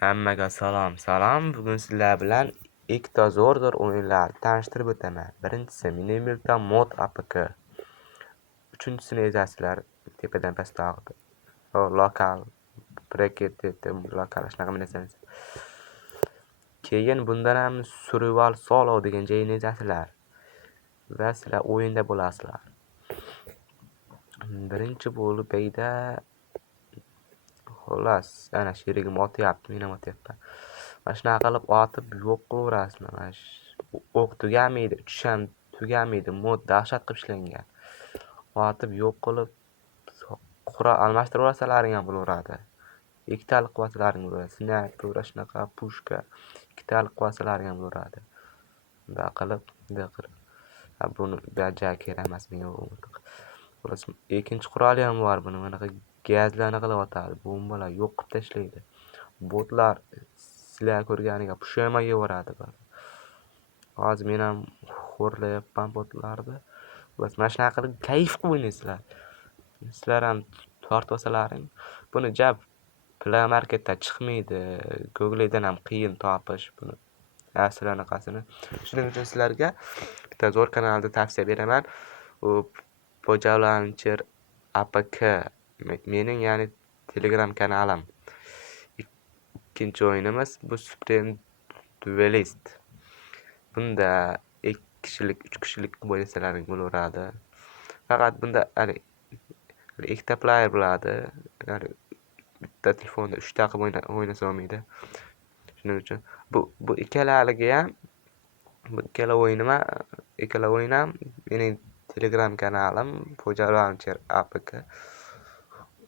Hammaga salom. Bugun sizlar bilan ikkita zo'r o'yinlarni tanishtirib o'taman. Birinchisi Minimilton Mod APK. Uchinchisini ezasizlar tepadan pastda. Lokal bracket lokal shunaqa narsa. Keyin bundan ham Survival Solo degan joyni ezasizlar. Va sizlar o'yinda bo'lasizlar. Birinchi bo'libda xullas, ana sherigim otyapti, men ham otyapman. Mana shunaqa qilib otib yo'q qilaverasizlar. Mana o'q tugamaydi, uchish ham tugamaydi. Mod dahshat qilib ishlangan. Otib yo'q qilib qurol almashtirib ham bo'laveradi. Ikkitalik quvvatlaring bo'ladi. Sniper va shunaqa pushka. Ikkitalik quvvatlaring ham bo'laveradi. Bunday qilib buni baja kerak emas menga. Xullas, ikkinchi quroli ham bor buni. Mana gazlarni qilib otadi. Bombalar yo'q qilib tashlaydi. Botlar sizlar ko'rganiga pushayma yevoradi. Hozir men ham xo'rlayapman botlarni. Bas mana shunaqa qilib kayf qilib o'ynaysizlar. Sizlar ham tortib olsalaring. Buni jab Play Marketda chiqmaydi. Google'dan ham qiyin topish buni. Aslanaqasini. Shuning uchun sizlarga bitta zo'r kanalni tavsiya beraman. U Pojavlancher APK mening, ya'ni Telegram kanalim. Ikkinchi o'yinimiz bu Supreme Duelist. Bunda 2 kishilik, 3 kishilik o'ynasalaring bo'laveradi. Faqat bunda ikkita player bo'ladi. Bitta telefonda 3 ta qilib o'ynasa olmaydi. Shuning uchun bu ikkalaligi ham ikkala o'yin ham mening Telegram kanalim Pojavlancher APK.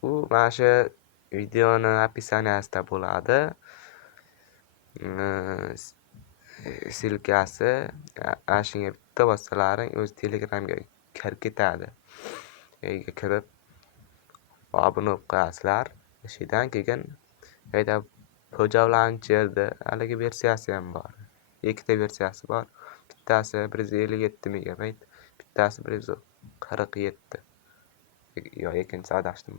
U mana shu videoni описаниесida bo'ladi. Silkasi ashunga bitta bossalaring o'z Telegramga kirib ketadi. Kirib obuna bo'lib qo'yasizlar. Shundan keyin qayta Pojavlancherda haligi versiyasi ham bor. Ikkita versiyasi bor. Bittasi 157 MB, bittasi 147. Yo, ikkinchisi adashdim.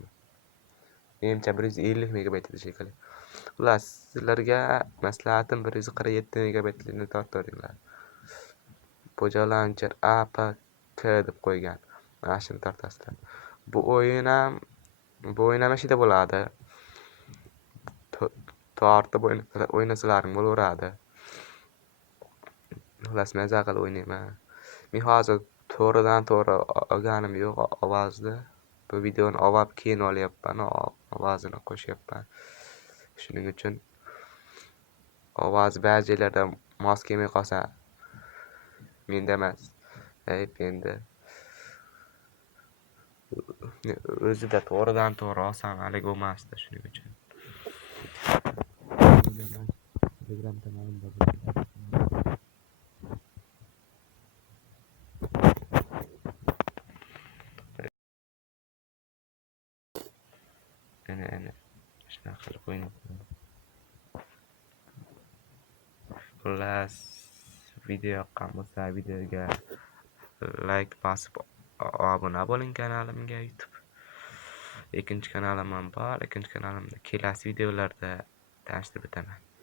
Menimcha 150 MB edi shekilli. Xullas, sizlarga maslahatim 147 MB-ni tortavringlar. Pojavlancher APK deb qo'ygan. Mana shuni tortasizlar. Bu o'yin ham shida bo'ladi. Tortib o'ynasalaring bo'laveradi. Xullas, maza qilib o'ynayman. Men hozir to'g'ridan-to'g'ri olganim yo'q ovozni. Bu videoni olib keyin olyapman, ovozini qo'shyapman. Shuning uchun ovoz ba'zi joylarda mos kelmay qolsa menda emas. Endi o'zida to'g'ridan-to'g'ri olsam hali bo'lmasdi, shuning uchun. Telegram kanalimda ana shunaqa qilib o'ynayman. Xullas, video yoqqan bo'lsa videoga like bosib obuna bo'ling kanalimga YouTube. Ikkinchi kanalim ham bor. Ikkinchi kanalimda kelasi videolarda tanishtirib o'taman.